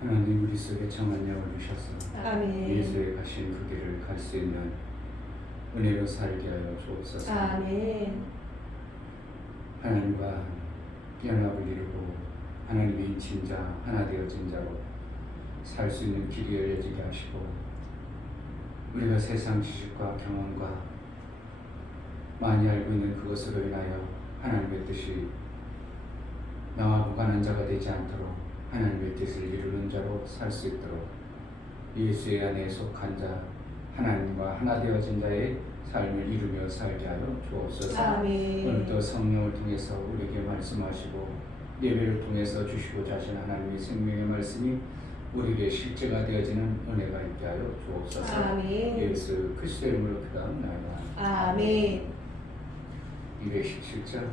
하나님 우리 속에 정한 영을 주셔서 아멘. 예수의 가신 그 길을 갈 수 있는 은혜로 살게 하여 주옵소서. 아멘. 하나님과 연합을 이루고 하나님의 인친 자, 하나 되어진 자로 살 수 있는 길이 열려지게 하시고, 우리가 세상 지식과 경험과 많이 알고 있는 그것으로 인하여 하나님의 뜻이 나와 무관한 자가 되지 않도록 하나님의 뜻을 이루는 자로 살 수 있도록 예수의 안에 속한 자, 하나님과 하나 되어진 자의 삶을 이루며 살게 하여 주옵소서. 아멘. 오늘도 성령을 통해서 우리에게 말씀하시고 예배를 통해서 주시고자 하신 하나님의 생명의 말씀이 우리에게 실제가 되어지는 은혜가 있게 하여 주옵소서. 아멘. 예수 그리스도의 이름으로 기도합니다. 아멘. 217절.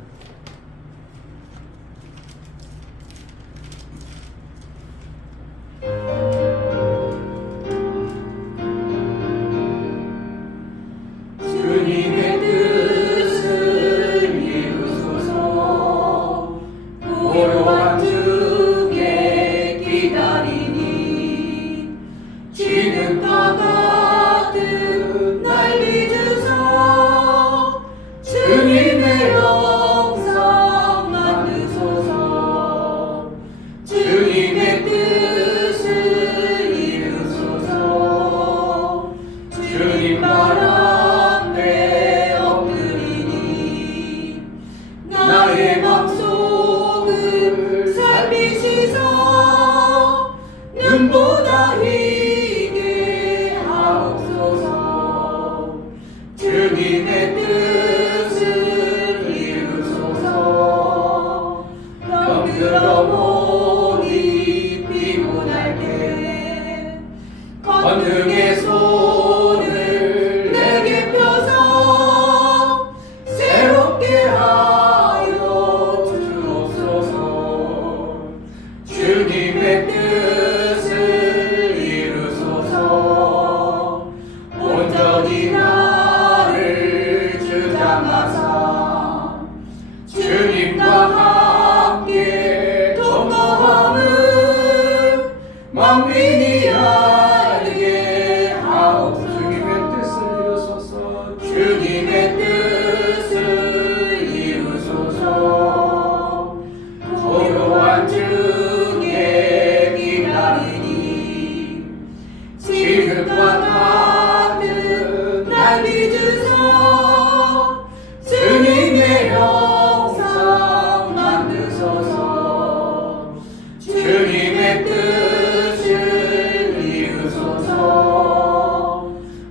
주님의 뜻을 이루소서. 고요한 중에 기다리니 지금과 같은 날 믿으소. 주님의 영상 만드소서. 주님의 뜻을 이루소서. 주님 말 앞에 엎드리니 나의 맘속을 살피시소. 눈보다 희게 하옵소서. 주님의 뜻을 이루소서. 병들어 몸이 피곤할 때 권능의 손을 내게 펴서 새롭게 하여 주옵소서. 주님의 뜻을 이루소서. 온전히 나를 주장하사 주님과 함께 동거함을 만민이 알게 하옵소서. 주님의 뜻을 이루소서. 주님의 뜻을 이루소서. 고요한 중에 기다리니 지금과 같은 날 믿으소. 주님의 영상 만드소서. 주님의 뜻을 이루소서.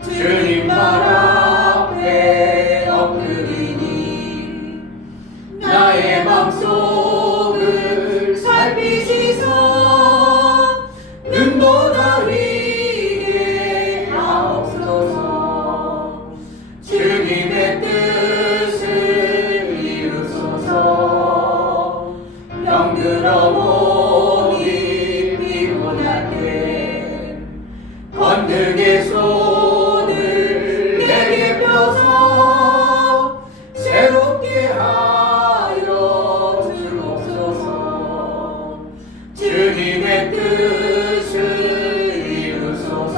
주님 말 앞에 엎드리니 나의 맘속을 살피시소. 눈보다 희게 하옵소서. 주님의 뜻을 이루소서. 병들어 몸이 피곤할 때 권능의 손을 내게 펴서 새롭게 하여 주옵소서. 주님의 뜻을 이루소서.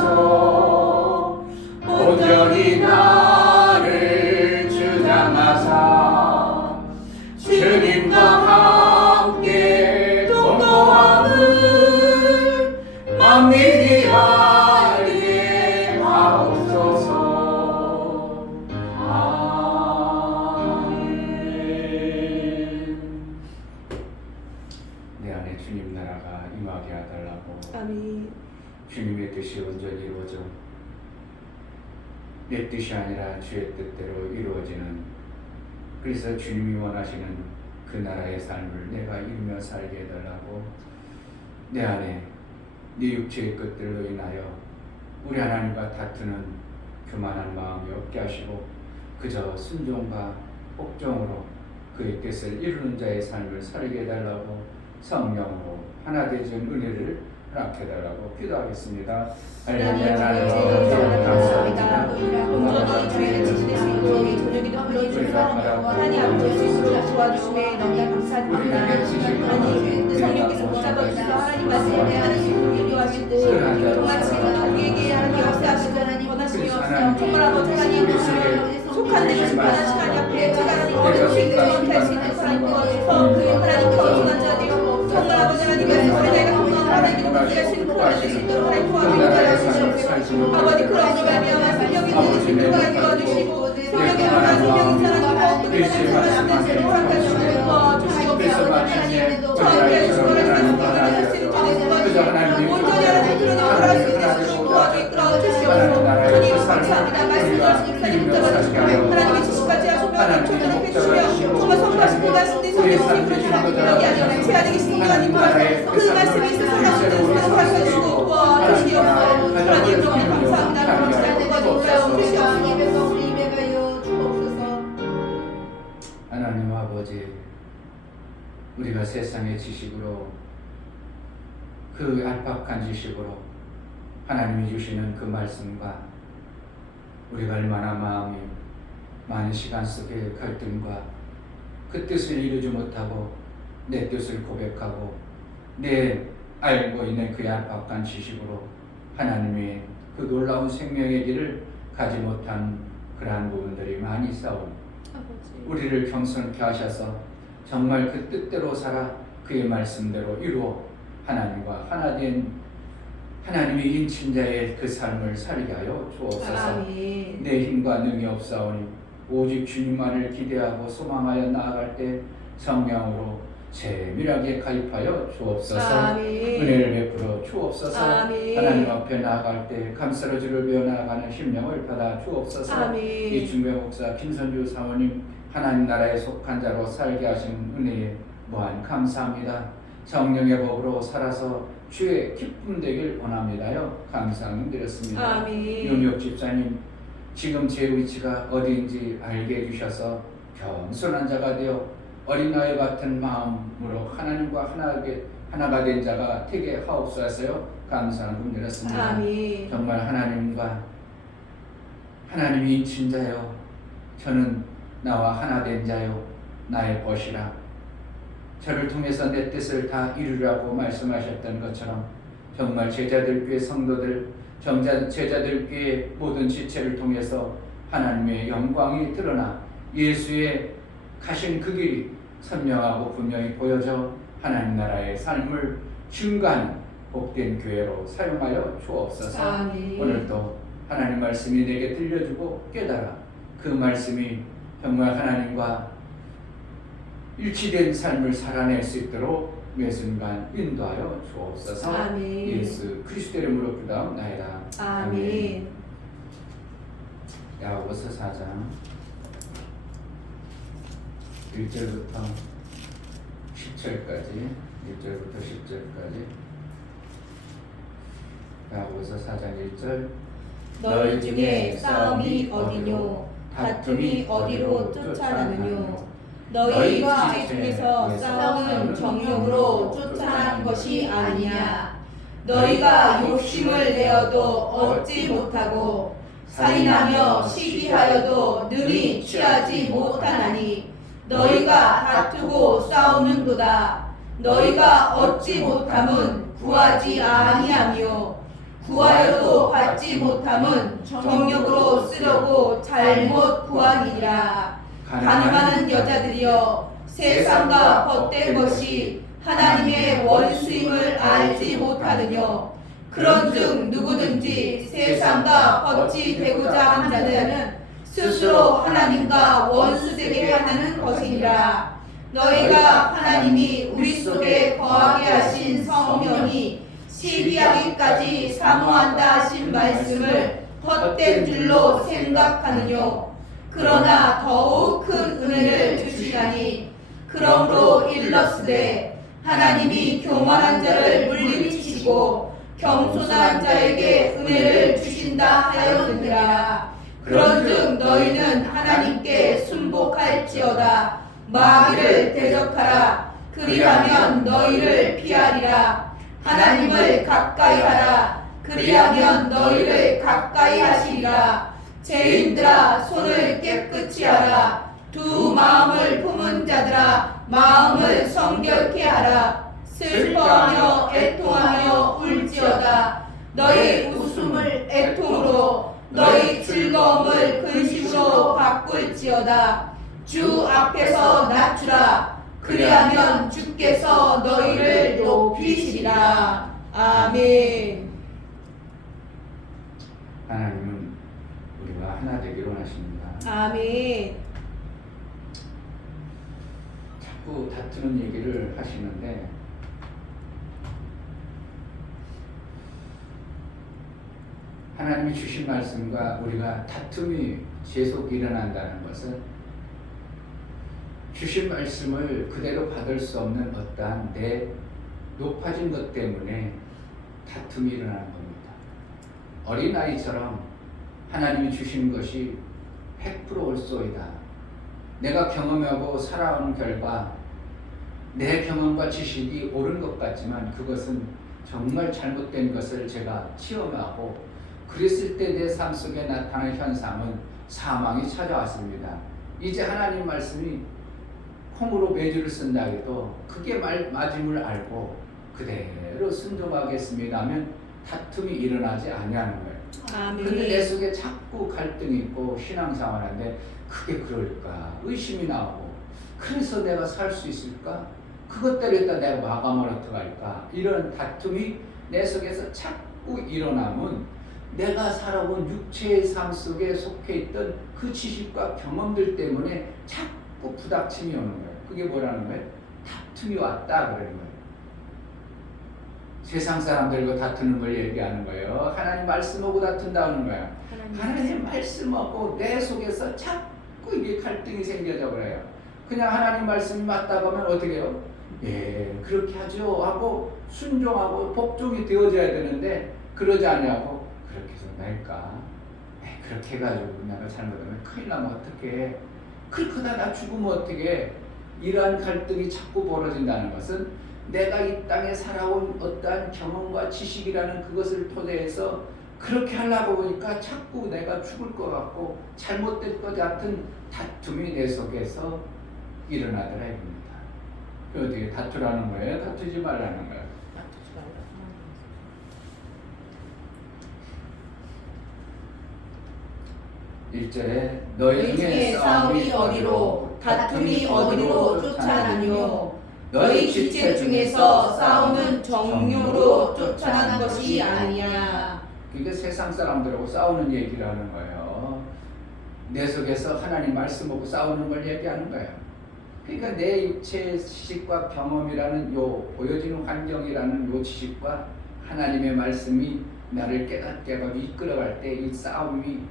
온전히 나를 주장하사 주님과 함께 동거함을 만민이 알게 하옵소서. 아멘. 내 안에 주님 나라가 임하게 하달라고. 아멘. 주님의 뜻이 온전히 이루어져 내 뜻이 아니라 주의 뜻대로 이루어지는, 그래서 주님이 원하시는 그 나라의 삶을 내가 이루며 살게 해달라고. 내 안에 네 육체의 것들로 인하여 우리 하나님과 다투는 교만한 마음이 없게 하시고 그저 순종과 복종으로 그의 뜻을 이루는 자의 삶을 살게 해달라고 성령으로 하나 되신 은혜를 허락해달라고 기도하겠습니다. 할렐루야. 감사합니다. 온전히 저희를 지지해 주시고 저녁에도 불러주셔서 하나님 아버지의 말씀을 도와주심에 너무나 감사드립니다. 하나님 성령께서 붙잡아 주셔서 하나님 말씀에 대한 반드시 심판하신 하나님 앞에 하나님 모든 죄들을 용서할 수 있는 사람 도와주셔서 하나님 겸손한 자들 정말 아버지 하나님께서 우리가 건강한 하나님께서 목소리하시는 구원을 수 있도록 하나님 도와주시옵소서. 아버지 그런 줄 말미암아 생명이 있는 증거가 되어주시고 생명의 하나 생명인 사람이 더욱더 하나님 사랑하시는 죄를 허락하시는 도와주시옵소서. 저한테 주어를 사랑하는 하나님 온전히 하나님 드러내어 살아갈 수 있는 수로 도와주 이끌어 주시옵소서. 주님 감사합니다. 말씀 주신 사님 붙잡아주시고 하나님의 지식까지 하시며 초전에 해주시며 정말 성부하신 그 말씀들이 성령으로 이끌어주시는 여기 아니면 제한이 계신 하나님 도와주시고 그 말씀이 있어 살아가는 사람 가르쳐주시고 도와주시옵소서. 하나님 정말 감사합니다. 그런 잘 도와주시옵소서. 하나님 아버지, 우리가 세상의 지식으로 그 안팎한 지식으로 하나님이 주시는 그 말씀과 우리가 얼마나 마음이 많은 시간 속에 갈등과 그 뜻을 이루지 못하고 내 뜻을 고백하고 내 알고 있는 그 안팎한 지식으로 하나님의 그 놀라운 생명의 길을 가지 못한 그러한 부분들이 많이 싸운 우리를 겸손케 하셔서 정말 그 뜻대로 살아 그의 말씀대로 이루어 하나님과 하나 된 하나님의 인친자의 그 삶을 살게 하여 주옵소서. 내 힘과 능이 없사오니 오직 주님만을 기대하고 소망하여 나아갈 때 성령으로 세밀하게 가입하여 주옵소서. 은혜를 베풀어 주옵소서. 하나님 앞에 나아갈 때 감사로 주를 배워 나아가는 심령을 받아 주옵소서. 이중배 목사 김선주 사모님 하나님 나라에 속한 자로 살게 하신 은혜에 무한 감사합니다. 성령의 법으로 살아서 주의 기쁨 되길 원합니다요. 감사드렸습니다. 윤혁 집사님, 지금 제 위치가 어디인지 알게 해주셔서 겸손한 자가 되어 어린아이 같은 마음으로 하나님과 하나가 된 자가 되게 하옵소서요. 감사드렸습니다. 정말 하나님과 하나님이 인친 자요, 저는 나와 하나 된 자요, 나의 벗이라. 저를 통해서 내 뜻을 다 이루라고 말씀하셨던 것처럼 정말 제자들께 성도들, 제자들께 모든 지체를 통해서 하나님의 영광이 드러나 예수의 가신 그 길이 선명하고 분명히 보여져 하나님 나라의 삶을 증거하는 복된 교회로 사용하여 주옵소서. 오늘도 하나님 말씀이 내게 들려주고 깨달아 그 말씀이 정말 하나님과 일치된 삶을 살아낼 수 있도록 매 순간 인도하여 주옵소서. 예수 그리스도 이름으로 기도하옵나이다. 아멘. 야고보서 4장 1절부터 10절까지 야고보서 4장 1절 너희 중에 싸움이 어디뇨 다툼이 어디로 쫓아나느뇨 너희 지체 중에서 싸움은 정욕으로 쫓아난 것이 아니냐 너희가 욕심을 내어도 얻지 못하고 살인하며 시기하여도 능히 취하지 못하나니 너희가 다투고 싸우는도다 너희가 얻지 못함은 구하지 아니하며 구하여도 받지 못함은 정욕으로 쓰려고 잘못 구하니라. 가늠하는 여자들이여 세상과 벗된 것이 하나님의 원수임을 알지 못하느뇨. 그런즉 누구든지 세상과 벗이 되고자 하는 자는 스스로 하나님과 원수되게 하는 것이니라. 너희가 하나님이 우리 속에 거하게 하신 성령이 시기하기까지 사모한다 하신 말씀을 헛된 줄로 생각하느뇨. 그러나 더욱 큰 은혜를 주시다니 그러므로 일렀으되 하나님이 교만한 자를 물리치시고 겸손한 자에게 은혜를 주신다 하였느니라. 그런즉 너희는 하나님께 순복할지어다. 마귀를 대적하라. 그리하면 너희를 피하리라. 하나님을 가까이 하라. 그리하면 너희를 가까이 하시리라. 죄인들아 손을 깨끗이 하라. 두 마음을 품은 자들아 마음을 성결케 하라. 슬퍼하며 애통하며 울지어다. 너희 웃음을 애통으로 너희 즐거움을 근심으로 바꿀지어다. 할지어다. 주 앞에서 낮추라. 그리하면 주께서 너희를 높이시리라. 아멘. 하나님은 우리가 하나 되기를 원하십니다. 아멘. 자꾸 다투는 얘기를 하시는데 하나님이 주신 말씀과 우리가 다툼이 계속 일어난다는 것은 주신 말씀을 그대로 받을 수 없는 어떠한 내 높아진 것 때문에 다툼이 일어나는 겁니다. 어린아이처럼 하나님이 주신 것이 100% 옳소이다. 내가 경험하고 살아온 결과 내 경험과 지식이 옳은 것 같지만 그것은 정말 잘못된 것을 제가 체험하고 그랬을 때 내 삶 속에 나타나는 현상은 사망이 찾아왔습니다. 이제 하나님 말씀이 콩으로 매주를 쓴다 해도 그게 맞음을 알고 그대로 순종하겠습니다 하면 다툼이 일어나지 아니하는 거예요. 아멘. 근데 내 속에 자꾸 갈등이 있고 신앙생활하는데 그게 그럴까 의심이 나오고 그래서 내가 살 수 있을까 그것대로 일단 내가 마감을 어떻게 할까 이런 다툼이 내 속에서 자꾸 일어나면 내가 살아온 육체의 삶 속에 속해 있던 그 지식과 경험들 때문에 자꾸 부닥침이 오는 거예요. 그게 뭐라는 거예요? 다툼이 왔다 그러는 거예요. 세상 사람들과 다투는 걸 얘기하는 거예요. 하나님 말씀하고 다툰다는 거예요. 하나님 말씀하고 내 속에서 자꾸 이게 갈등이 생겨져 그래요. 그냥 하나님 말씀이 맞다고 하면 어떻게 해요? 예, 그렇게 하죠 하고 순종하고 복종이 되어져야 되는데 그러지 않냐고 그렇게 해서 낼까? 그렇게 해가지고 내가 잘못하면 큰일 나면 어떡해? 그러다 나 죽으면 어떡해? 이러한 갈등이 자꾸 벌어진다는 것은 내가 이 땅에 살아온 어떠한 경험과 지식이라는 그것을 토대해서 그렇게 하려고 보니까 자꾸 내가 죽을 것 같고 잘못될 것 같은 다툼이 내 속에서 일어나더라 이겁니다. 어떻게 다투라는 거예요? 다투지 말라는 거예요. 1절에 너희 중에 싸움이 어디로 다툼이 어디로 쫓아나느뇨 너희 지체 중에서 싸우는 정욕으로 쫓아난 것이 아니야. 그러니까 세상 사람들하고 싸우는 얘기라는 거예요. 내 속에서 하나님 말씀하고 싸우는 걸 얘기하는 거예요. 그러니까 내 육체의 지식과 경험이라는 요 보여지는 환경이라는 요 지식과 하나님의 말씀이 나를 깨닫게 하고 이끌어갈 때 이 싸움이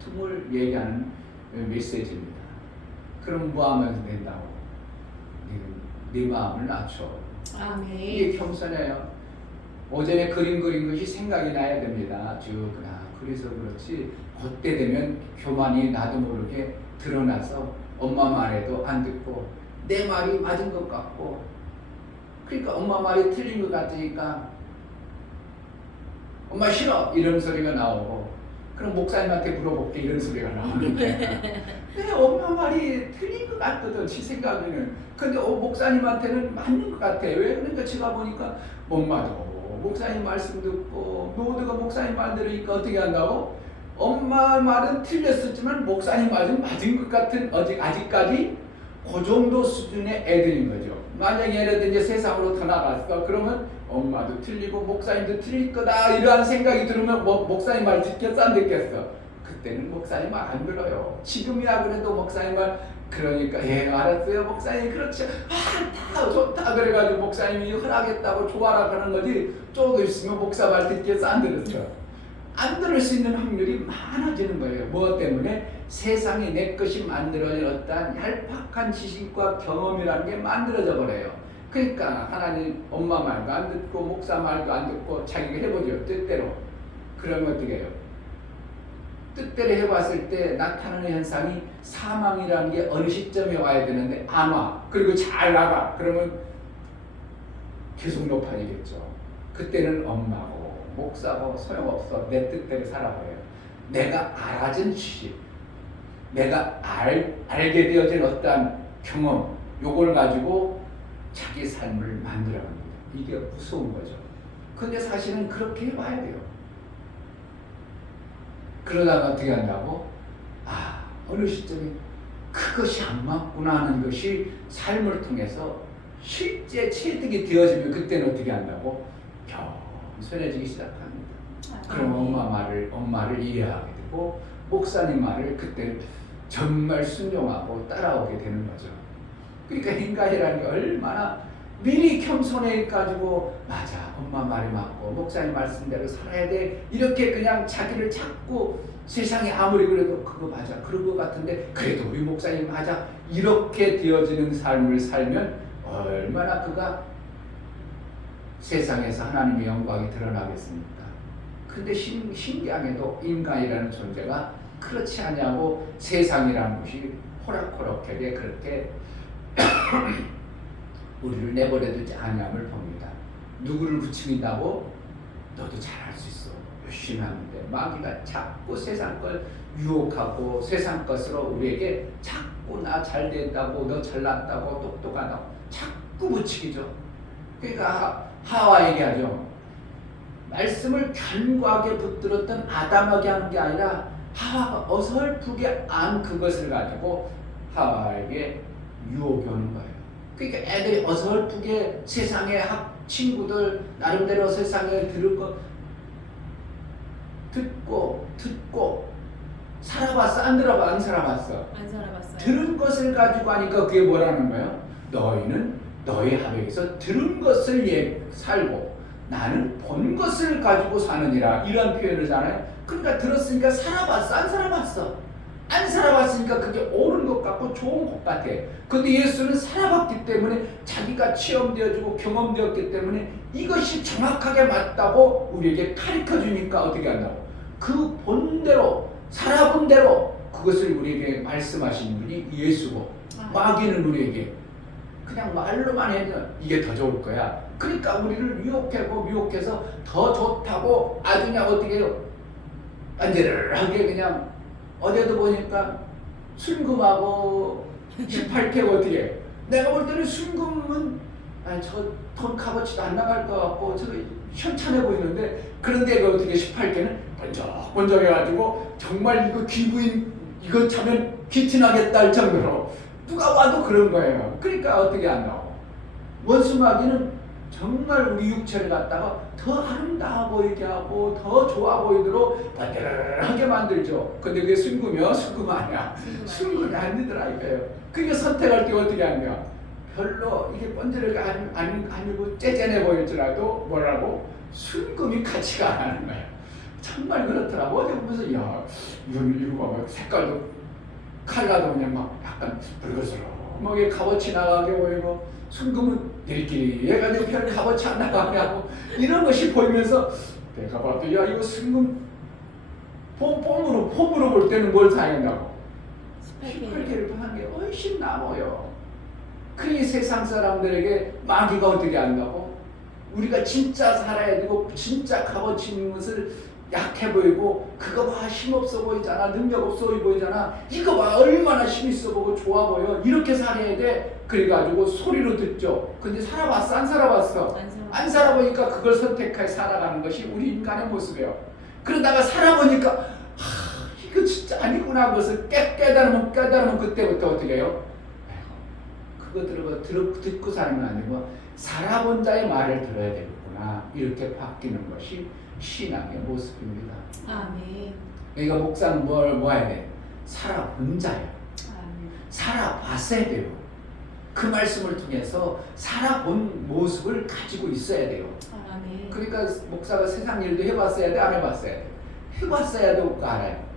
다툼을 얘기하는 메시지입니다. 그럼 뭐 하면 된다고? 네 마음을 낮춰. 아멘. 이게 겸손해요. 오전에 그림 그린 것이 생각이 나야 됩니다. 그래서 그렇지 그때 되면 교만이 나도 모르게 드러나서 엄마 말에도 안 듣고 내 말이 맞은 것 같고 그러니까 엄마 말이 틀린 것 같으니까 엄마 싫어 이런 소리가 나오고 그럼 목사님한테 물어볼게 이런 소리가 나오는 거야. 내 엄마 말이 틀린 것 같거든 지 생각에는. 근데 목사님한테는 맞는 것 같아. 왜? 그러니까 제가 보니까 엄마도 목사님 말씀 듣고 모두가 목사님 말 들으니까 어떻게 한다고? 엄마 말은 틀렸었지만 목사님 말은 맞은 것 같은 아직까지 그 정도 수준의 애들인 거죠. 만약 예를 들어 이제 세상으로 더 나갔어. 그러면 엄마도 틀리고 목사님도 틀릴 거다 이러한 생각이 들으면 목사님 말 듣겠어 안 듣겠어? 그때는 목사님 말 안 들어요. 지금이야 그래도 목사님 말 그러니까 예 알았어요 목사님 그렇죠 다 좋다 그래가지고 목사님이 허락했다고 좋아라 하는 거지 조금 있으면 목사 말 듣겠어 안 들었죠? 안 들을 수 있는 확률이 많아지는 거예요. 무엇 때문에? 세상에 내 것이 만들어진 어떠한 얄팍한 지식과 경험이라는 게 만들어져 버려요. 그러니까 하나님 엄마 말도 안 듣고 목사 말도 안 듣고 자기가 해보죠. 뜻대로. 그러면 어떻게 해요? 뜻대로 해봤을 때 나타나는 현상이 사망이라는 게 어느 시점에 와야 되는데 안 와. 그리고 잘 나가. 그러면 계속 높아지겠죠. 그때는 엄마고 목사고 소용없어. 내 뜻대로 살아버려요. 내가 알아진 지식, 내가 알게 되어진 어떠한 경험, 요걸 가지고 자기 삶을 만들어갑니다. 이게 무서운 거죠. 근데 사실은 그렇게 해봐야 돼요. 그러다가 어떻게 한다고? 어느 시점에 그것이 안 맞구나 하는 것이 삶을 통해서 실제 체득이 되어지면 그때는 어떻게 한다고? 겸손해지기 시작합니다. 그럼 엄마를 이해하게 되고 목사님 말을 그때 정말 순종하고 따라오게 되는 거죠. 그러니까 인간이라는 게 얼마나 미리 겸손해 가지고 맞아 엄마 말이 맞고 목사님 말씀대로 살아야 돼 이렇게 그냥 자기를 자꾸 세상에 아무리 그래도 그거 맞아 그런 것 같은데 그래도 우리 목사님 맞아 이렇게 되어지는 삶을 살면 얼마나 그가 세상에서 하나님의 영광이 드러나겠습니까? 근데 신기하게도 인간이라는 존재가 그렇지 않냐고 세상이라는 것이 호락호락하게 그렇게 우리를 내버려두지 않음을 봅니다. 누구를 부추긴다고? 너도 잘할 수 있어. 열심히 하는데 마귀가 자꾸 세상 걸 유혹하고 세상 것으로 우리에게 자꾸 나 잘 됐다고 너 잘났다고 똑똑하다고 자꾸 부추기죠. 그러니까 하와에게 하죠. 말씀을 견고하게 붙들었던 아담에게 하는 게 아니라 하와가 어설프게 안 그것을 가지고 하와에게 유혹이 오는 거예요. 그러니까 애들이 어설프게 세상의 친구들 나름대로 세상에 들을 거 듣고 살아봤어? 안 들어봐? 안 살아봤어? 안 살아봤어요. 들은 것을 가지고 하니까 그게 뭐라는 거예요? 너희는 너희 하백에서 들은 것을 살고 나는 본 것을 가지고 사느니라 이런 표현을 하잖아요. 그러니까 들었으니까 살아봤어? 안 살아봤어? 안 살아봤으니까 그게 옳은 것 같고 좋은 것 같아. 근데 예수는 살아봤기 때문에 자기가 체험되어지고 경험되었기 때문에 이것이 정확하게 맞다고 우리에게 가르쳐주니까 어떻게 한다고? 그 본대로 살아본 대로 그것을 우리에게 말씀하신 분이 예수고 마귀는 우리에게 그냥 말로만 해도 이게 더 좋을 거야. 그러니까 우리를 유혹해서 더 좋다고 아주 그냥 어떻게 해요? 안제를하게 그냥 어제도 보니까 순금하고 18K가 어떻게 해? 내가 볼 때는 순금은 저 돈 값어치도 안 나갈 것 같고 저 현찮아 보이는데 그런데 그 어떻게 18K는 번쩍번쩍해가지고 정말 이거 귀부인 이거 차면 귀티나겠다 할 정도로 누가 와도 그런 거예요. 그러니까 어떻게 한다고? 원수마귀는 정말 우리 육체를 갖다가 더 아름다워 보이게 하고 더 좋아 보이도록 반듯하게 만들죠. 근데 그게 순금이요? 순금 아니야. 순금이 아니더라 이거예요. 그게 선택할 때 어떻게 하냐? 별로 이게 번지르가 아니고 째째내 보일지라도 뭐라고? 순금이 가치가 안 하는 거예요. 정말 그렇더라고. 어제 보면서 야 이거 봐 색깔도 칼라도 그냥 막 약간 붉어스러워 값어치 나가게 보이고 순금은 들끼리 얘가 별 값어치 안 나가게 하고 이런 것이 보이면서 내가 봐도 야 이거 순금 폼으로 볼 때는 뭘 사용한다고? 18K를 하는 게 훨씬 나아요. 그러니 세상 사람들에게 마귀가 어떻게 한다고? 우리가 진짜 살아야 되고 진짜 값어치 있는 것을 약해 보이고 그거 봐 힘없어 보이잖아 능력 없어 보이잖아 이거 봐 얼마나 힘 있어 보고 좋아 보여 이렇게 살아야 돼 그래가지고 소리로 듣죠. 근데 살아봤어? 안 살아봤어? 안 살아보니까 그걸 선택해 살아가는 것이 우리 인간의 모습이에요. 그러다가 살아보니까 이거 진짜 아니구나 그것을 깨달으면 그때부터 어떻게 해요? 그거 듣고 사는 건 아니고 살아본 자의 말을 들어야 되겠구나 이렇게 바뀌는 것이 신앙의 모습입니다. 아멘. 그러니까 목사는 뭐 해야 돼? 살아본 자예요. 아멘. 살아봤어야 돼요. 그 말씀을 통해서 살아본 모습을 가지고 있어야 돼요. 아멘. 그러니까 목사가 세상 일도 해봤어야 돼? 안 해봤어야 돼? 해봤어야 되고 알아요.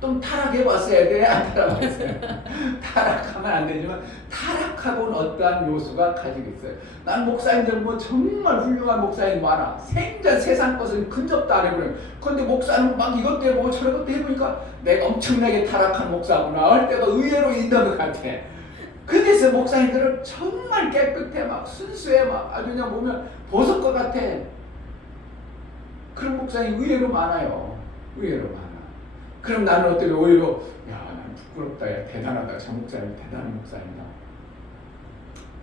좀 타락해봤어야 돼? 안 타락했어야 돼? 타락하면 안 되지만 타락하고는 어떠한 요소가 가지고 있어요. 난 목사님들 뭐 정말 훌륭한 목사님 많아. 생전 세상 것은 근접도 안 해버려요. 그런데 목사는 막 이것도 해보고 저것도 해보니까 내가 엄청나게 타락한 목사구나 할 때가 의외로 있는 것 같아. 그래서 목사님들은 정말 깨끗해 막 순수해 막 아주 그냥 보면 보석과 같아. 그런 목사님 의외로 많아요. 의외로 많아. 그럼 나는 어떻게 오히려 야 난 부끄럽다 야 대단하다 저 목사님 대단한 목사님이다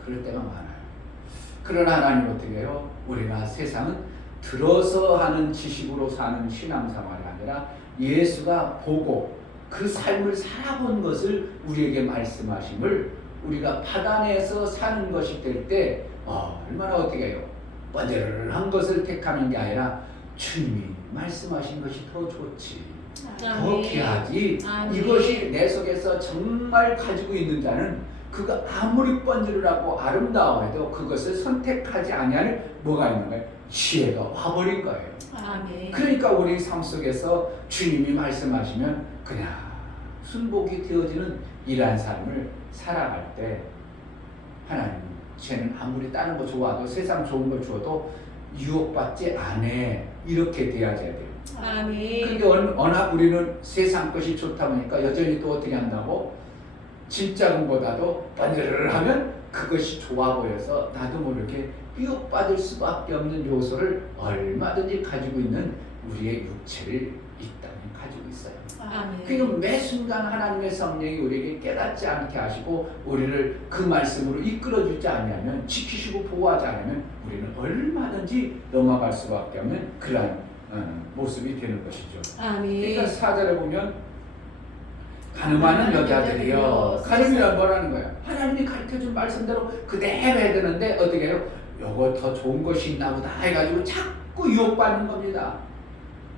그럴 때가 많아요. 그러나 하나님 어떻게 해요? 우리가 세상은 들어서 하는 지식으로 사는 신앙생활이 아니라 예수가 보고 그 삶을 살아본 것을 우리에게 말씀하심을 우리가 받아내서 사는 것이 될 때 얼마나 어떻게 해요? 뻔뻔한 것을 택하는 게 아니라 주님이 말씀하신 것이 더 좋지, 더 귀하지. 아멘. 이것이 내 속에서 정말 가지고 있는 자는 그가 아무리 뻔질하고 아름다워해도 그것을 선택하지 아니하는 뭐가 있는 거예요? 지혜가 와버린 거예요. 아멘. 그러니까 우리 삶 속에서 주님이 말씀하시면 그냥 순복이 되어지는 이러한 삶을 살아갈 때 하나님, 쟤는 아무리 다른 거 좋아도 세상 좋은 걸 주어도 유혹받지 않아, 이렇게 돼야 돼요. 아멘. 근데 워낙 우리는 세상 것이 좋다 보니까 여전히 또 어떻게 한다고? 진짜금보다도 반절하면 그것이 좋아 보여서 나도 모르게 유혹받을 수밖에 없는 요소를 얼마든지 가지고 있는 우리의 육체를 이 땅에 가지고 있어요. 아멘. 그리고 매 순간 하나님의 성령이 우리에게 깨닫지 않게 하시고 우리를 그 말씀으로 이끌어주지 않으면, 지키시고 보호하지 않으면 우리는 얼마든지 넘어갈 수밖에 없는 그러한 모습이 되는 것이죠. 아멘. 그러니까 4절에 보면 가늠하는 여자들이여. 가늠이란 뭐라는 거야? 하나님이 가르쳐준 말씀대로 그대로 해야 되는데 어떻게 해요? 요거 더 좋은 것이 있나 보다 해가지고 자꾸 유혹받는 겁니다.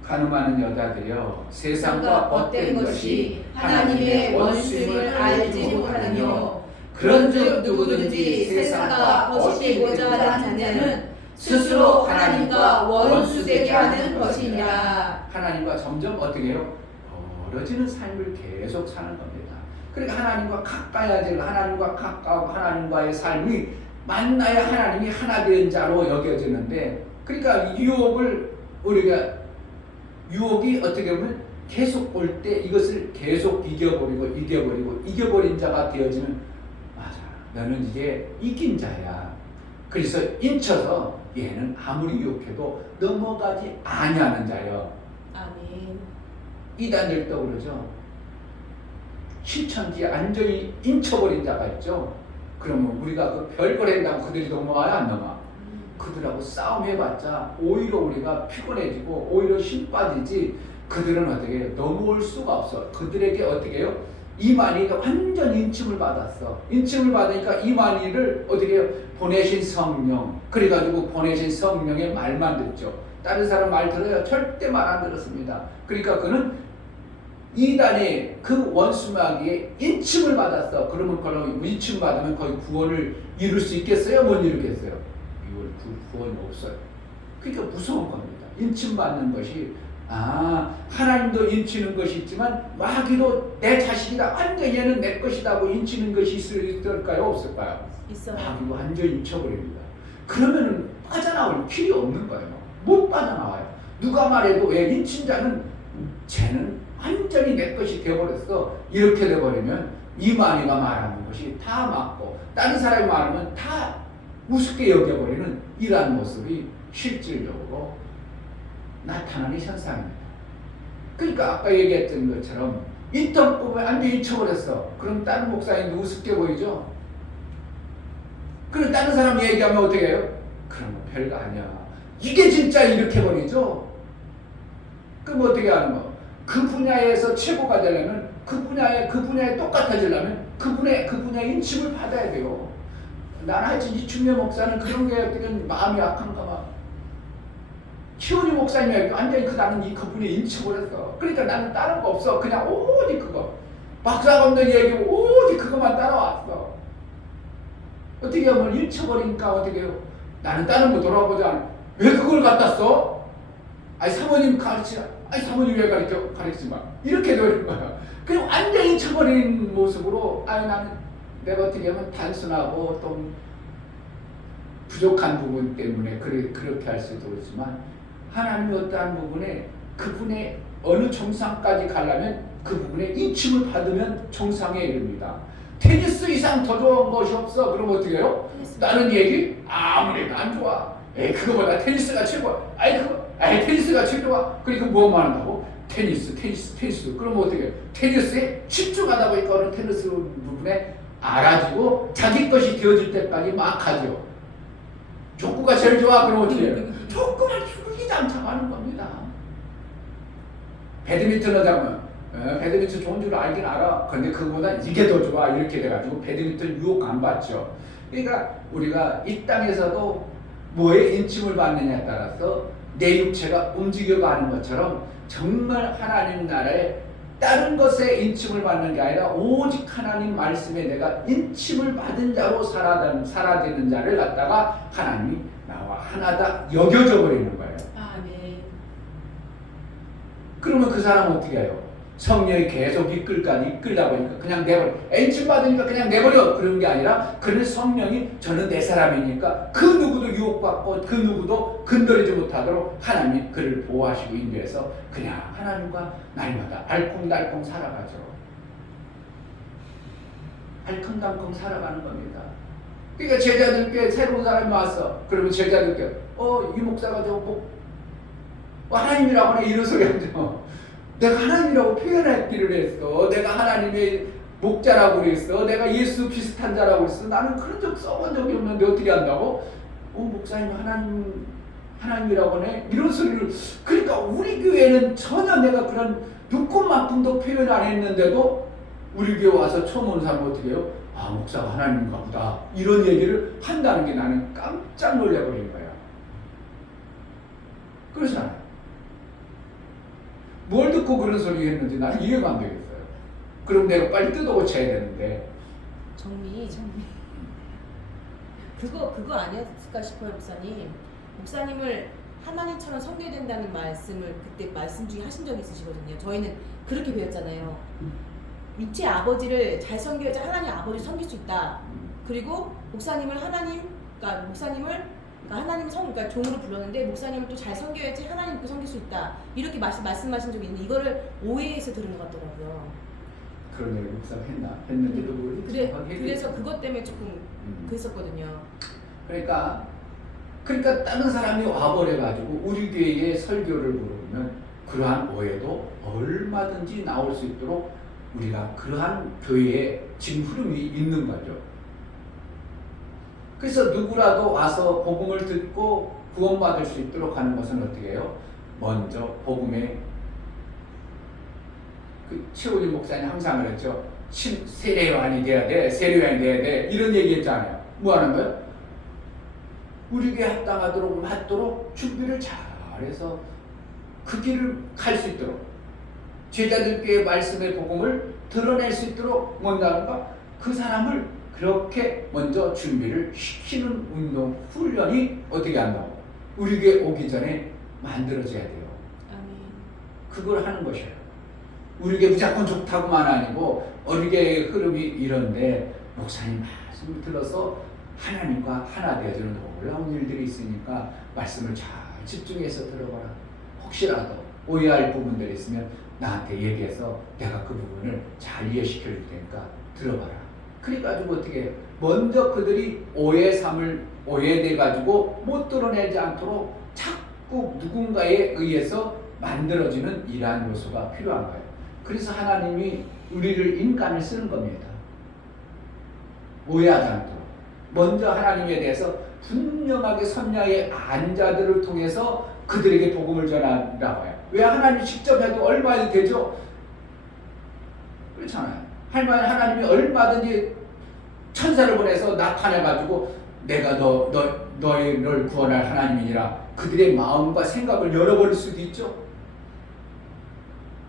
가늠하는 여자들이여, 세상과 헛된 것이 하나님의 원수임을 알지 못하느뇨. 그런즉 누구든지 세상과 벗이고자 하는 자는 스스로 하나님과 원수되게 하는 것이니라. 하나님과 점점 어떻게 해요? 멀어지는 삶을 계속 사는 겁니다. 그러니까 하나님과 가까워질, 하나님과 가까워 하나님과의 삶이 만나야 하나님이 하나 된 자로 여겨지는데, 그러니까 유혹이 어떻게 보면 계속 올 때 이것을 계속 이겨버린 자가 되어지는, 맞아, 너는 이제 이긴 자야. 그래서 인쳐서 얘는 아무리 유혹해도 넘어가지 아니하는 자요. 아멘. 이단들도 그러죠. 신천지에 완전히 인쳐버린 자가 있죠. 그러면 우리가 그 별걸 한다고 그들이 넘어와요, 안 넘어와? 그들하고 싸움해봤자 오히려 우리가 피곤해지고 오히려 힘 빠지지, 그들은 어떻게 해요? 넘어올 수가 없어. 그들에게 어떻게 해요? 이만희가 완전 인침을 받았어. 인침을 받으니까 이만희를 어떻게 해요? 보내신 성령, 그래가지고 보내신 성령의 말만 듣죠. 다른 사람 말 들어요? 절대 말 안 들었습니다. 그러니까 그는 이단의 그 원수마귀의 인침을 받았어. 그러면 인침 받으면 거의 구원을 이룰 수 있겠어요? 못 이루겠어요? 구원이 없어요. 그러니까 무서운 겁니다. 인침 받는 것이, 하나님도 인치는 것이 있지만 마귀도 내 자식이다, 완전 얘는 내 것이다고 인치는 것이 있을까요? 없을까요? 있어요. 마귀가 완전 인쳐버립니다. 그러면은 빠져나올 길이 없는 거예요. 못 빠져나와요. 누가 말해도 왜 인친 자는 쟤는 완전히 내 것이 되어버렸어, 이렇게 돼버리면 이만희가 말하는 것이 다 맞고 다른 사람이 말하면 다 우습게 여겨버리는 이러한 모습이 실질적으로 나타나는 현상입니다. 그러니까 아까 얘기했던 것처럼 인턴 뽑으면 완전히 잊혀버렸어. 그럼 다른 목사님도 우습게 보이죠? 그럼 다른 사람 얘기하면 어떻게 해요? 그런 거 별거 아니야, 이게 진짜, 이렇게 버리죠. 그럼 어떻게 하는 거? 그 분야에서 최고가 되려면, 그 분야에 똑같아지려면 그 분야의 인침을 받아야 돼요. 나는 하여튼 이충녀 목사는 그런 게 어떻게 마음이 약한가 봐. 키우니 목사님이 완전히 나는 그분이 인쳐버렸어. 그러니까 나는 다른 거 없어. 그냥 오직 그거. 박사 감독 얘기하고 오직 그것만 따라왔어. 어떻게 하면 인쳐버리니까 어떻게 해요? 나는 다른 거 돌아보자. 왜 그걸 갖다 써? 사모님 가르치라. 사모님 왜 가르치지 마. 이렇게 되는 거야. 그냥 완전히 인쳐버린 모습으로, 나는 내가 어떻게 하면 단순하고 좀 부족한 부분 때문에 그렇게 할 수도 있지만, 하나님이 어떠한 부분에 그분의 어느 정상까지 가려면 그 부분에 인침을 받으면 정상에 이릅니다. 테니스 이상 더 좋은 것이 없어. 그럼 어떻게 해요? 나는 얘기 아무래도 안 좋아. 그거보다 테니스가 최고야. 테니스가 최고야. 그러니까 뭐만 한다고? 테니스. 그럼 어떻게 해요? 테니스에 집중하다 보니까 어느 테니스 부분에 알아지고 자기 것이 되어질 때까지 막 하죠. 족구가 제일 좋아. 그럼 어떻게 해요? 족구만 죽이지 않자고 하는 겁니다. 배드민턴 하자면 배드민턴 좋은 줄 알긴 알아. 근데 그거보다 이게 더 좋아. 이렇게 돼가지고 배드민턴 유혹 안 받죠. 그러니까 우리가 이 땅에서도 뭐에 인침을 받느냐에 따라서 내 육체가 움직여가는 것처럼 정말 하나님 나라에 다른 것에 인침을 받는 게 아니라 오직 하나님 말씀에 내가 인침을 받은 자로 살아되는 자를 갖다가 하나님이 나와 하나다 여겨져 버리는 거예요. 아멘. 그러면 그 사람은 어떻게 해요? 성령이 계속 이끌다 보니까 그냥 내버려. 인침 받으니까 그냥 내버려. 그런 게 아니라 그는 성령이 저는 내 사람이니까 그 누구도 유혹받고 그 누구도 건드리지 못하도록 하나님이 그를 보호하시고 인도해서 그냥 하나님과 날마다 알콩달콩 살아가죠. 알콩달콩 살아가는 겁니다. 그러니까 제자들께 새로운 사람이 왔어. 그러면 제자들께 이 목사가 하나님이라고 하네 이런 소리 하죠. 내가 하나님이라고 표현했기를 했어. 내가 하나님의 목자라고 그랬어. 내가 예수 비슷한 자라고 했어. 나는 그런 적 써본 적이 없는데 어떻게 한다고? 목사님 하나님이라고 하네 이런 소리를. 그러니까 우리 교회는 전혀 내가 그런 눈꽃만큼도 표현 안 했는데도 우리 교회 와서 처음 오는 사람은 어떻게 해요? 목사가 하나님인가 보다 이런 얘기를 한다는 게 나는 깜짝 놀라버린 거야. 그렇지 않아요? 뭘 듣고 그런 소리 했는지 나는 이해가 안 되겠어요. 그럼 내가 빨리 뜯어 고쳐야 되는데. 정리. 그거 아니었을까 싶어요, 목사님. 목사님을 하나님처럼 섬겨야 된다는 말씀을 그때 말씀 중에 하신 적이 있으시거든요. 저희는 그렇게 배웠잖아요. 육체 아버지를 잘 섬겨야지 하나님 아버지 섬길 수 있다. 그리고 목사님을 그러니까 종으로 불렀는데 목사님을 또 잘 섬겨야지 하나님도 섬길 수 있다. 이렇게 말씀하신 적이 있는데 이거를 오해해서 들은 것 같더라고요. 그런 얘기 목사가 했는지도 모르겠지만 그래서 그것 때문에 조금 그랬었거든요. 그러니까 다른 사람이 와버려가지고 우리 교회에 설교를 부르면 그러한 오해도 얼마든지 나올 수 있도록 우리가 그러한 교회에 지금 흐름이 있는 거죠. 그래서 누구라도 와서 복음을 듣고 구원받을 수 있도록 하는 것은 어떻게 해요? 먼저 복음에 최우진 목사님 항상 그랬죠. 세례요한이 돼야 돼 이런 얘기 했잖아요. 뭐 하는 거예요? 우리 교회 합당하도록 맞도록 준비를 잘해서 그 길을 갈 수 있도록 제자들께 말씀의 복음을 드러낼 수 있도록 뭔가 그 사람을 그렇게 먼저 준비를 시키는 운동, 훈련이 어떻게 한다고? 우리 교회 오기 전에 만들어져야 돼요. 아멘. 그걸 하는 것이에요. 우리 교회 무조건 좋다고만 아니고 우리 교회의 흐름이 이런데 목사님 말씀을 들어서 하나님과 하나 되어지는 놀라운 일들이 있으니까 말씀을 잘 집중해서 들어봐라. 혹시라도 오해할 부분들이 있으면 나한테 얘기해서 내가 그 부분을 잘 이해시켜 줄 테니까 들어봐라. 그래가지고 어떻게 해요? 먼저 그들이 오해돼가지고 못 드러내지 않도록 자꾸 누군가에 의해서 만들어지는 이러한 요소가 필요한 거예요. 그래서 하나님이 우리를 인간을 쓰는 겁니다. 오해하지 않도록. 먼저 하나님에 대해서 분명하게 선량의 안자들을 통해서 그들에게 복음을 전하라고 해요. 왜 하나님이 직접 해도 얼마나 되죠? 그렇잖아요. 하나님이 얼마든지 천사를 보내서 나타내가지고 내가 너희를 구원할 하나님이니라 그들의 마음과 생각을 열어버릴 수도 있죠.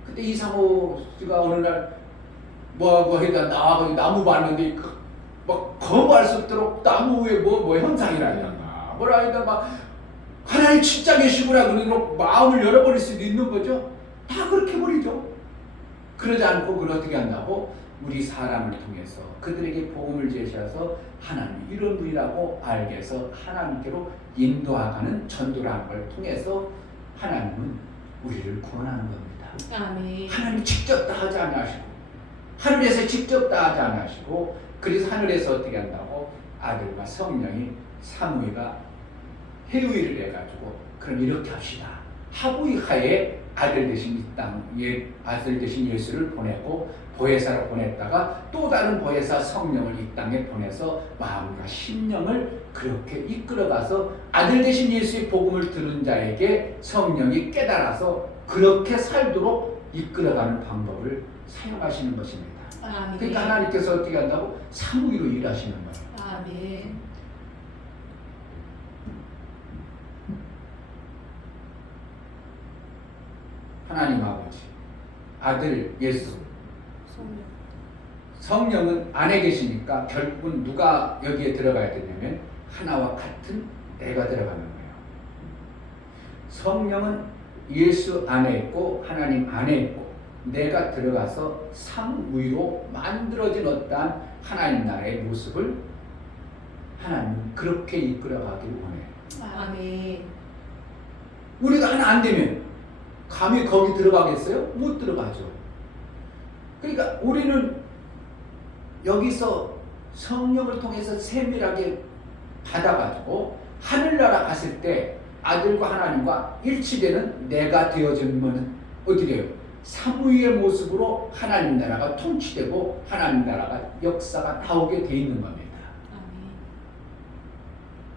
그때 이상호 씨가 어느 날 해다 나무 봤는데 막 거부할 수 없도록 나무 위에 뭐 현상이라든가 뭐라 해다 막 하나님 진짜 계시구나 그러도록 마음을 열어버릴 수도 있는 거죠. 다 그렇게 버리죠. 그러지 않고 그걸 어떻게 한다고? 우리 사람을 통해서 그들에게 복음을 제시해서 하나님 이런 분이라고 알게 해서 하나님께로 인도하는 전도라는 걸 통해서 하나님은 우리를 구원하는 겁니다. 아멘. 하나님이 직접 다 하지 않으시고 하늘에서 직접 다 하지 않으시고 그래서 하늘에서 어떻게 한다고? 아들과 성령이 삼위가 회의를 해가지고 그럼 이렇게 합시다 하고 하에 아들 되신 이 땅에 아들 되신 예수를 보내고 보혜사로 보냈다가 또 다른 보혜사 성령을 이 땅에 보내서 마음과 심령을 그렇게 이끌어가서 아들 되신 예수의 복음을 들은 자에게 성령이 깨달아서 그렇게 살도록 이끌어가는 방법을 사용하시는 것입니다. 아멘. 그러니까 하나님께서 어떻게 한다고? 사무의로 일하시는 거예요. 아멘. 하나님 아버지, 아들 예수, 성령. 성령은 안에 계시니까 결국은 누가 여기에 들어가야 되냐면 하나와 같은 내가 들어가는 거예요. 성령은 예수 안에 있고 하나님 안에 있고 내가 들어가서 삼위로 만들어진 어떠한 하나님 나라의 모습을 하나님은 그렇게 이끌어가기를 원해요. 아멘. 우리가 하나 안 되면 감히 거기 들어가겠어요? 못 들어가죠. 그러니까 우리는 여기서 성령을 통해서 세밀하게 받아가지고 하늘나라 갔을 때 아들과 하나님과 일치되는 내가 되어지면 어떻게 해요? 삼위의 모습으로 하나님 나라가 통치되고 하나님 나라가 역사가 나오게 돼 있는 겁니다. 아멘.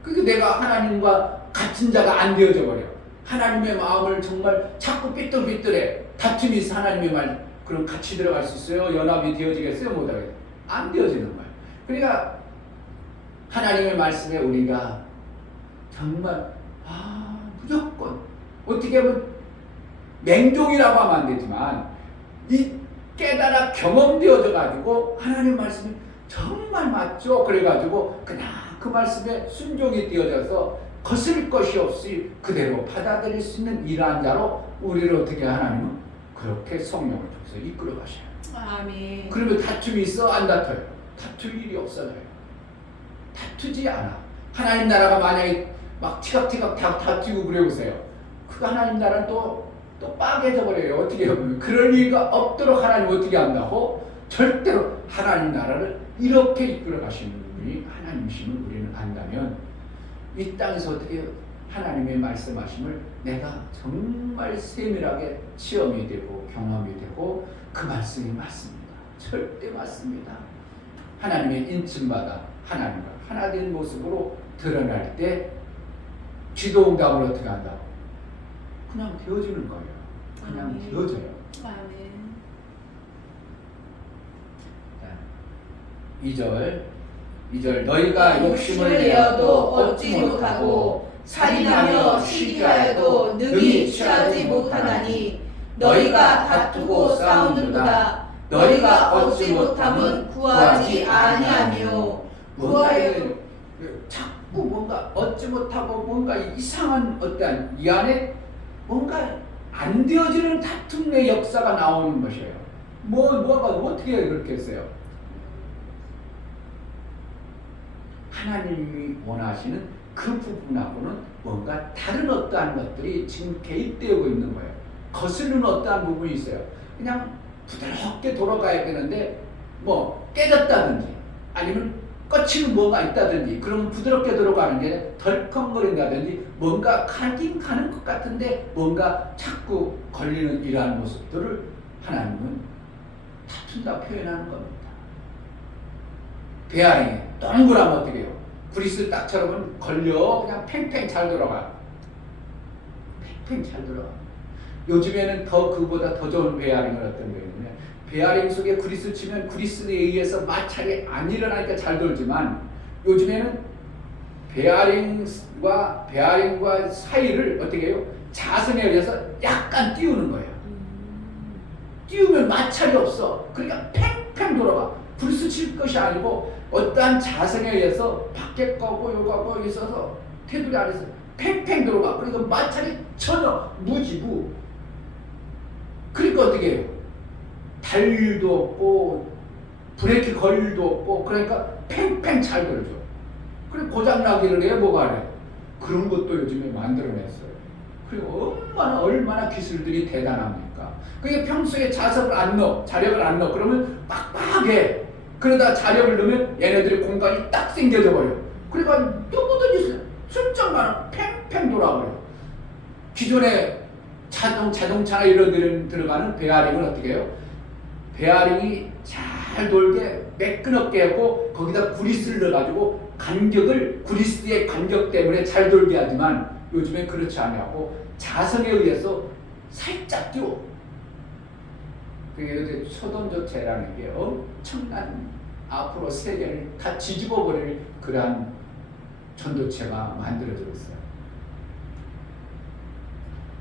그러니까 내가 하나님과 같은 자가 안 되어져 버려. 하나님의 마음을 정말 자꾸 삐뚤삐뚤해. 다툼이 있어 하나님의 말 그럼 같이 들어갈 수 있어요? 연합이 되어지겠어요? 못하겠어요? 안 되어지는 거예요. 그러니까 하나님의 말씀에 우리가 정말 무조건 어떻게 하면 맹종이라고 하면 안 되지만 이 깨달아 경험되어져 가지고 하나님 말씀이 정말 맞죠? 그래가지고 그냥 그 말씀에 순종이 되어져서 거슬 것이 없이 그대로 받아들일 수 있는 이러한 자로 우리를 어떻게 하나님은 그렇게 성령을 통해서 이끌어 가셔요. 아멘. 그러면 다툼이 있어? 안 다퉈요. 다툴 일이 없어져요. 다투지 않아. 하나님 나라가 만약에 막 티각티각 다투고 그래 보세요. 그 하나님 나라는 또 빠개져 버려요. 어떻게 하면 그럴 리가 없도록 하나님 어떻게 한다고? 절대로 하나님 나라를 이렇게 이끌어 가시는 분이 하나님이심을 우리는 안다면 이 땅에서 어떻게 하나님의 말씀하심을 내가 정말 세밀하게 체험이 되고 경험이 되고 그 말씀이 맞습니다. 절대 맞습니다. 하나님의 인침받아 하나님과 하나 된 모습으로 드러날 때 기도응답을 어떻게 한다고? 그냥 되어지는 거예요. 그냥 아멘. 되어져요. 아멘. 2절 너희가 욕심을 내어도 얻지 못하고 살인하며 시기하여도 능히 취하지 못하나니 너희가 다투고 싸우는도다. 너희가 얻지 못함은 구하지 아니하며 구하여도 자꾸 뭔가 얻지 못하고 뭔가 이상한 어떠한 이 안에 뭔가 안 되어지는 다툼의 역사가 나오는 것이에요. 뭐가 어떻게 그렇게 했어요? 하나님이 원하시는 그 부분하고는 뭔가 다른 어떠한 것들이 지금 개입되고 있는 거예요. 거스르는 어떠한 부분이 있어요. 그냥 부드럽게 돌아가야 되는데 뭐 깨졌다든지 아니면 꺼치는 뭐가 있다든지 그러면 부드럽게 들어가는 게 덜컹거린다든지 뭔가 가긴 가는 것 같은데 뭔가 자꾸 걸리는 이러한 모습들을 하나님은 다툰다 표현하는 겁니다. 배아링이 동그라면 어떻게 해요? 그리스 딱처럼 걸려 그냥 팽팽 잘 돌아가. 팽팽 잘 돌아가. 요즘에는 더 그보다 더 좋은 배아링을 어떤 게 있냐면 배아링 속에 그리스 치면 그리스에 의해서 마찰이 안 일어나니까 잘 돌지만 요즘에는 배아링과 사이를 어떻게 해요? 자성에 의해서 약간 띄우는 거예요. 띄우면 마찰이 없어. 그러니까 팽팽 돌아가. 그리스 칠 것이 아니고 어떠한 자성에 의해서 밖에 거고 요거하고 있어서 테두리 안에서 팽팽 들어가. 그러니까 마찰이 전혀 무지부. 그러니까 어떻게 해요? 달도 없고 브레이크 걸도 없고 그러니까 팽팽 잘 돌죠. 그리고 고장나기를 해요? 뭐가 해요? 그런 것도 요즘에 만들어냈어요. 그리고 얼마나 기술들이 대단합니까? 그게 평소에 자석을 안 넣어, 자력을 안 넣어. 그러면 빡빡해. 그러다 자력을 넣으면 얘네들이 공간이 딱 생겨져 버려. 그러니까 누구든지 슬쩍만 팽팽 돌아버려. 기존에 자동차나 이런 데 들어가는 베어링은 어떻게 해요? 베어링이 잘 돌게 매끈하게 하고 거기다 구리스를 넣어가지고 구리스의 간격 때문에 잘 돌게 하지만 요즘엔 그렇지 않냐고 자성에 의해서 살짝 띄워. 그게 초전도체라는 게 엄청난 앞으로 세계를 다 뒤집어버릴 그러한 전도체가 만들어지고 있어요.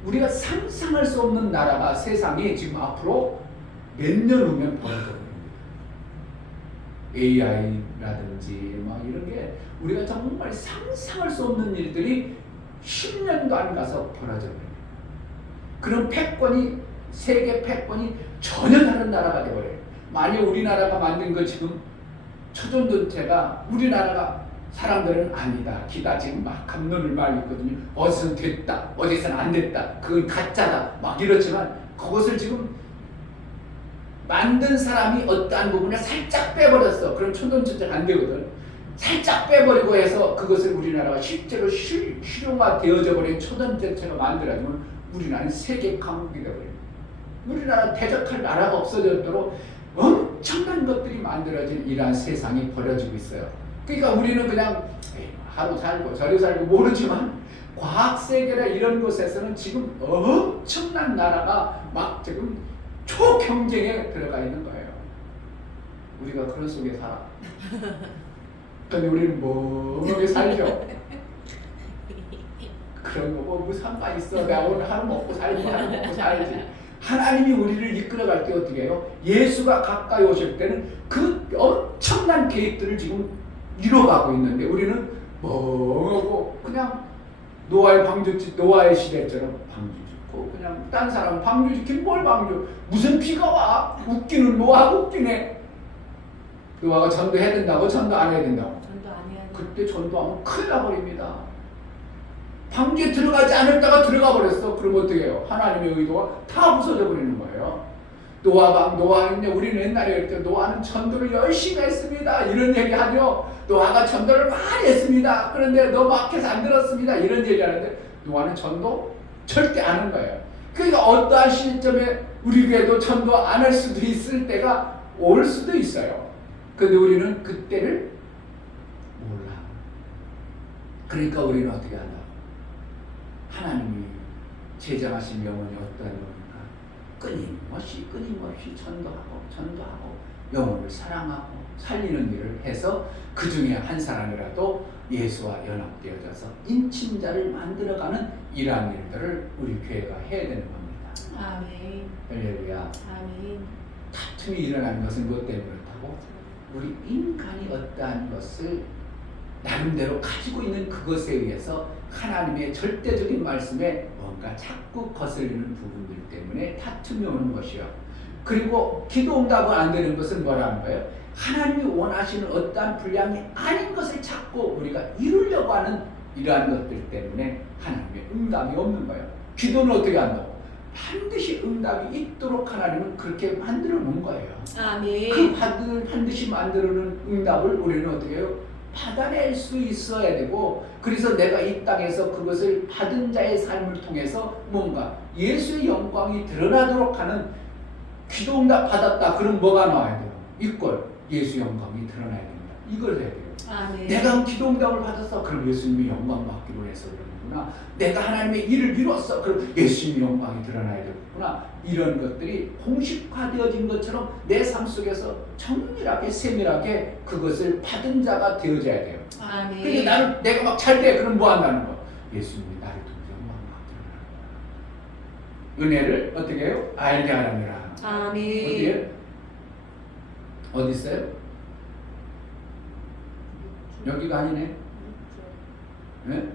우리가 상상할 수 없는 나라가 세상이 지금 앞으로 몇 년 후면 벌어져 버립니다. AI라든지 막 이런 게 우리가 정말 상상할 수 없는 일들이 10년도 안 가서 벌어져 버립니다. 그런 패권이 세계 패권이 전혀 다른 나라가 되어버려요. 만약 우리나라가 만든 거 지금 초전도체가 우리나라가 사람들은 아니다, 기다 지금 막 감론을 말 있거든요. 어디서는 됐다, 어디서는 안 됐다, 그건 가짜다 막 이렇지만 그것을 지금 만든 사람이 어떠한 부분을 살짝 빼버렸어. 그럼 초전도체가 안 되거든. 살짝 빼버리고 해서 그것을 우리나라가 실제로 실용화되어져 버린 초전도체가 만들어지면 우리나라는 세계 강국이 되어버려요. 우리나라 대적할 나라가 없어졌도록 엄청난 것들이 만들어진 이러한 세상이 벌어지고 있어요. 그러니까 우리는 그냥 하루 살고 저리 살고 모르지만 과학세계나 이런 곳에서는 지금 엄청난 나라가 막 지금 초경쟁에 들어가 있는 거예요. 우리가 그런 속에 살아. 근데 우리는 멍하게 살죠. 그런 거 뭐 상관 있어. 내가 오늘 하루 먹고 살지, 하루 먹고 살지. 하나님이 우리를 이끌어갈 때 어떻게 해요? 예수가 가까이 오실 때는 그 엄청난 계획들을 지금 이뤄가고 있는데 우리는 멍하고 그냥 노아의 시대처럼 방주 짓고 그냥 딴 사람은 방주 짓긴 뭘 방주, 무슨 비가 와? 웃기는 노아가 웃기네. 노아가 전도해야 된다고? 전도 안 해야 된다고? 전도 안 해야 돼. 그때 전도하면 큰일 나버립니다. 방주에 들어가지 않았다가 들어가 버렸어. 그럼 어떻게 해요? 하나님의 의도가 다 부서져 버리는 거예요. 노아는 우리는 옛날에 그랬죠. 노아는 전도를 열심히 했습니다. 이런 얘기 하죠. 노아가 전도를 많이 했습니다. 그런데 너무 악해서 안 들었습니다. 이런 얘기 하는데 노아는 전도 절대 안 한 거예요. 그러니까 어떠한 시점에 우리 교회도 전도 안 할 수도 있을 때가 올 수도 있어요. 근데 우리는 그때를 몰라. 그러니까 우리는 어떻게 하나? 하나님이 제정하신 영혼이 어떠한 영혼인가? 끊임없이 전도하고 영혼을 사랑하고 살리는 일을 해서 그 중에 한 사람이라도 예수와 연합되어져서 인침자를 만들어가는 이러한 일들을 우리 교회가 해야 되는 겁니다. 아멘. 할렐루야. 아멘. 다툼이 일어나는 것은 무엇 때문에 그렇다고? 우리 인간이 어떠한 것을 나름대로 가지고 있는 그것에 의해서 하나님의 절대적인 말씀에 뭔가 자꾸 거슬리는 부분들 때문에 다툼이 오는 것이요. 그리고 기도 응답이 안 되는 것은 뭐라는 거예요? 하나님이 원하시는 어떠한 분량이 아닌 것을 자꾸 우리가 이루려고 하는 이러한 것들 때문에 하나님의 응답이 없는 거예요. 기도는 어떻게 한다고? 반드시 응답이 있도록 하나님은 그렇게 만들어 놓은 거예요. 아멘. 그 반드시 만들어 놓은 응답을 우리는 어떻게 해요? 받아낼 수 있어야 되고, 그래서 내가 이 땅에서 그것을 받은 자의 삶을 통해서 뭔가 예수의 영광이 드러나도록 하는 기도응답 받았다. 그럼 뭐가 나와야 돼요? 이걸 예수의 영광이 드러나야 됩니다. 이걸 해야 돼요. 아멘. 내가 기도응답을 받았어. 그럼 예수님의 영광 받기로 해서 그러는구나. 내가 하나님의 일을 이뤘어. 그럼 예수님의 영광이 드러나야 되겠구나. 이런 것들이 공식화되어진 것처럼 내 삶 속에서 정밀하게 세밀하게 그것을 받은 자가 되어져야 돼요. 아멘. 그러니까 내가 막 잘 돼. 그럼 뭐 한다는 거야? 예수님이 나를 통해서 영광 받기로 하는 거야. 은혜를 어떻게 해요? 알게 하느니라. 아멘. 어디에? 어디 있어요? 여기가 아니네. 네?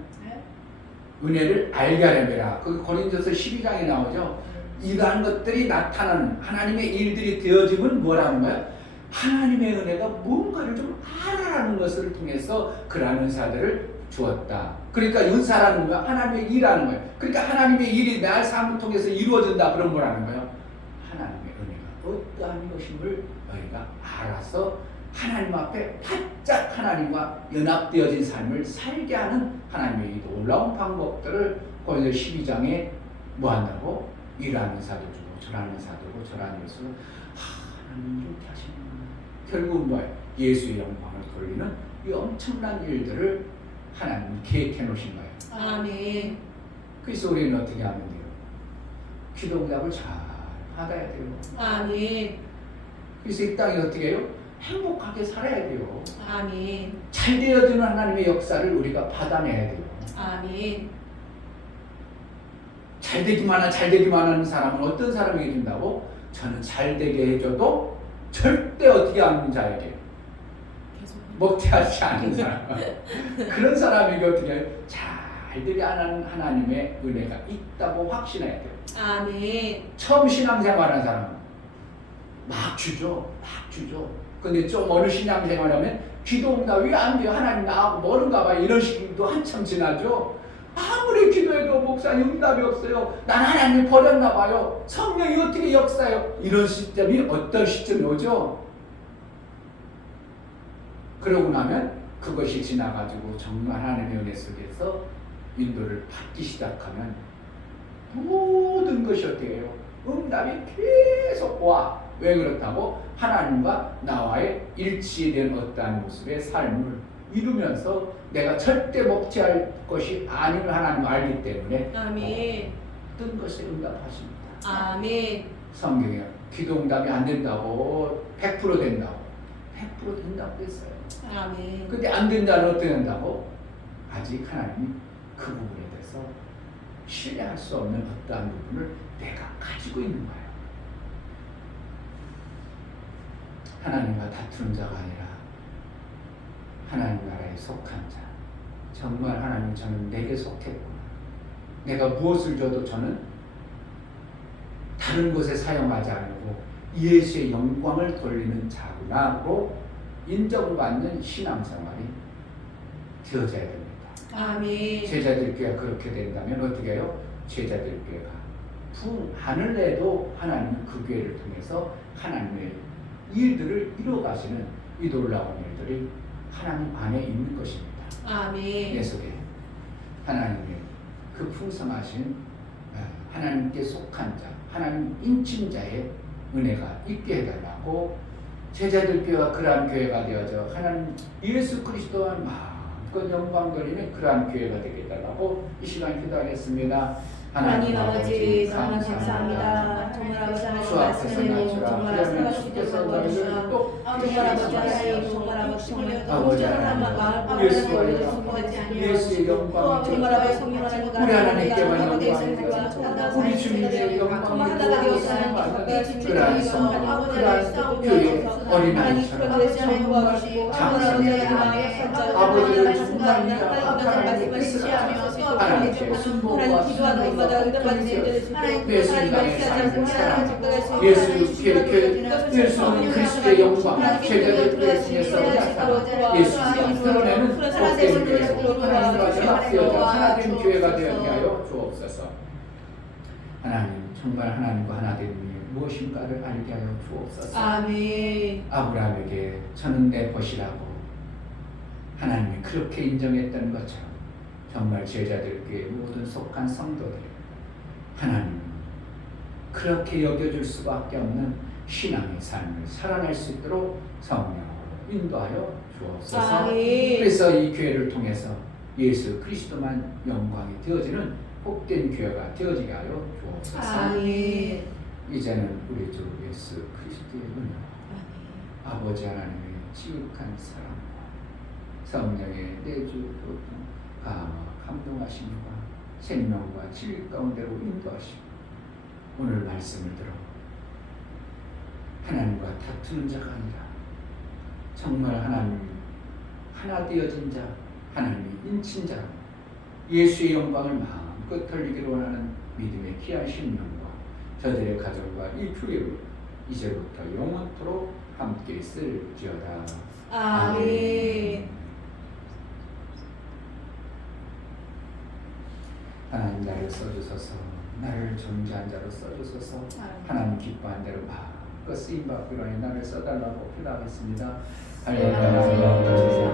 은혜를 알게 하려니라. 그 고린도서 12장에 나오죠. 이러한 것들이 나타나는 하나님의 일들이 되어지면 뭐라는 거야? 하나님의 은혜가 뭔가를 좀 알아라는 것을 통해서 그러한 은사들을 주었다. 그러니까 은사라는 거야. 하나님의 일하는 거야. 그러니까 하나님의 일이 내 삶을 통해서 이루어진다. 그럼 뭐라는 거야? 하나님의 은혜가 어떠한 것임을 너희가 알아서 하나님 앞에 바짝 하나님과 연합되어진 삶을 살게 하는 하나님의 이 놀라운 방법들을 고린도서 12장에 뭐 한다고? 이러한 인사도 주고 저러한 인사도 주고 저러한 예수 하나님 이렇게 하시는구나. 결국은 뭐예요? 예수의 영광을 돌리는 이 엄청난 일들을 하나님이 계획해 놓으신 거예요. 아멘. 그래서 우리는 어떻게 하면 돼요? 기도응답을 잘 받아야 돼요. 아멘. 그래서 이 땅에 어떻게 해요? 행복하게 살아야 돼요. 아멘. 잘 되어지는 하나님의 역사를 우리가 받아내야 돼요. 아멘. 잘 되기만 하는 사람은 어떤 사람에게 준다고? 저는 잘 되게 해줘도 절대 어떻게 하는 자에게 먹튀하지 않는 사람. 그런 사람에게 어떻게 해요? 잘 되게 하는 하나님의 은혜가 있다고 확신해야 돼요. 아멘. 처음 신앙생활하는 사람은 막 주죠. 근데 좀 어느 신앙생활하면 기도가 왜 안 돼요? 하나님 나하고 멀은가 봐. 이런 식도 한참 지나죠. 아무리 기도해도 목사님 응답이 없어요. 난 하나님 버렸나 봐요. 성령이 어떻게 역사해요? 이런 시점이 어떤 시점이 오죠? 그러고 나면 그것이 지나가지고 정말 하나님의 은혜 속에서 인도를 받기 시작하면 모든 것이 어떻게 해요? 응답이 계속 와. 왜 그렇다고? 하나님과 나와의 일치된 어떠한 모습의 삶을 이루면서 내가 절대 먹튀할 것이 아님을 하나님 알기 때문에 아멘. 모든 것에 응답하십니다. 아멘. 성경에 기도 응답이 안 된다고 100% 된다고 100% 된다고 했어요. 아멘. 근데 안 된다는 어떻게 된다고? 아직 하나님이 그 부분에 대해서 신뢰할 수 없는 어떠한 부분을 내가 가지고 있는 거예요. 하나님과 다투는 자가 아니라 하나님 나라에 속한 자. 정말 하나님 저는 내게 속했구나. 내가 무엇을 줘도 저는 다른 곳에 사용하지 않고 예수의 영광을 돌리는 자구나로 인정을 받는 신앙생활이 되어져야 됩니다. 아멘. 제자들 교회가 그렇게 된다면 어떻게 해요? 제자들 교회가 하늘 내도 하나님 그 교회를 통해서 하나님의 일들을 이루어가시는 이 놀라운 일들이 하나님 안에 있는 것입니다. 아멘. 내 속에 하나님의 그 풍성하신 하나님께 속한 자, 하나님 인친자의 은혜가 있게 해달라고 제자들 교회가 그러한 교회가 되어져 하나님 예수 그리스도와 마음껏 영광 돌리는 그러한 교회가 되게 해달라고 이 시간 기도하겠습니다. 하나님 아버지 정말 감사합니다. 정말 아버지 하나님 말씀을 내고 정말 아버지 도와주시옵소서. 정말 아버지 하나님 정말 아버지 정말 온전한 마음과 예수의 영광 정말 아버지 성령 하나님과 우리 하나님께만 하나님과 영광 우리 주님의 영광 정말 하나가 되어서 하나님께 그러한 성령 그러한 교회 어린아이처럼 아버지를 정말 하나님의 뜻을 하나님께 순복과 순복과 예수는 그리스도의 영광 제자들 교회 중에서 나타나 예수님이 드러내는 복된 교회 하나님과 연합되어져 하나된 교회가 되게 하여 주옵소서. 하나님 정말 하나님과 하나됨이 무엇인가를 알게 하여 주옵소서. 아멘. 아브라함에게 저는 내 것이라고 하나님이 그렇게 인정했던 것처럼 정말 제자들께 모든 속한 성도들 하나님 그렇게 여겨줄 수밖에 없는 신앙의 삶을 살아낼 수 있도록 성령으로 인도하여 주옵소서. 아멘. 그래서 이 교회를 통해서 예수 그리스도만 영광이 되어지는 복된 교회가 되어지게 하여 주옵소서. 아멘. 이제는 우리 주 예수 그리스도의 은혜와 아버지 하나님의 지극한 사랑과 성령의 내주 교통 감동하심과 생명과 진리 가운데로 인도하시고 오늘 말씀을 들어 하나님과 다투는 자가 아니라 정말 하나님 하나 되어진 자 하나님의 인친 자 예수의 영광을 마음껏 돌리기를 원하는 믿음의 귀한 심령과 저들의 가정과 이 교회로 이제부터 영원토록 함께 있을지어다. 아멘. 하나님 나를 써주소서. 나를 존재한 자로 써주소서. 하나님 기뻐한 대로 마음껏 쓰임받기로 하니 나를 써달라고 기도하겠습니다. 할렐루야.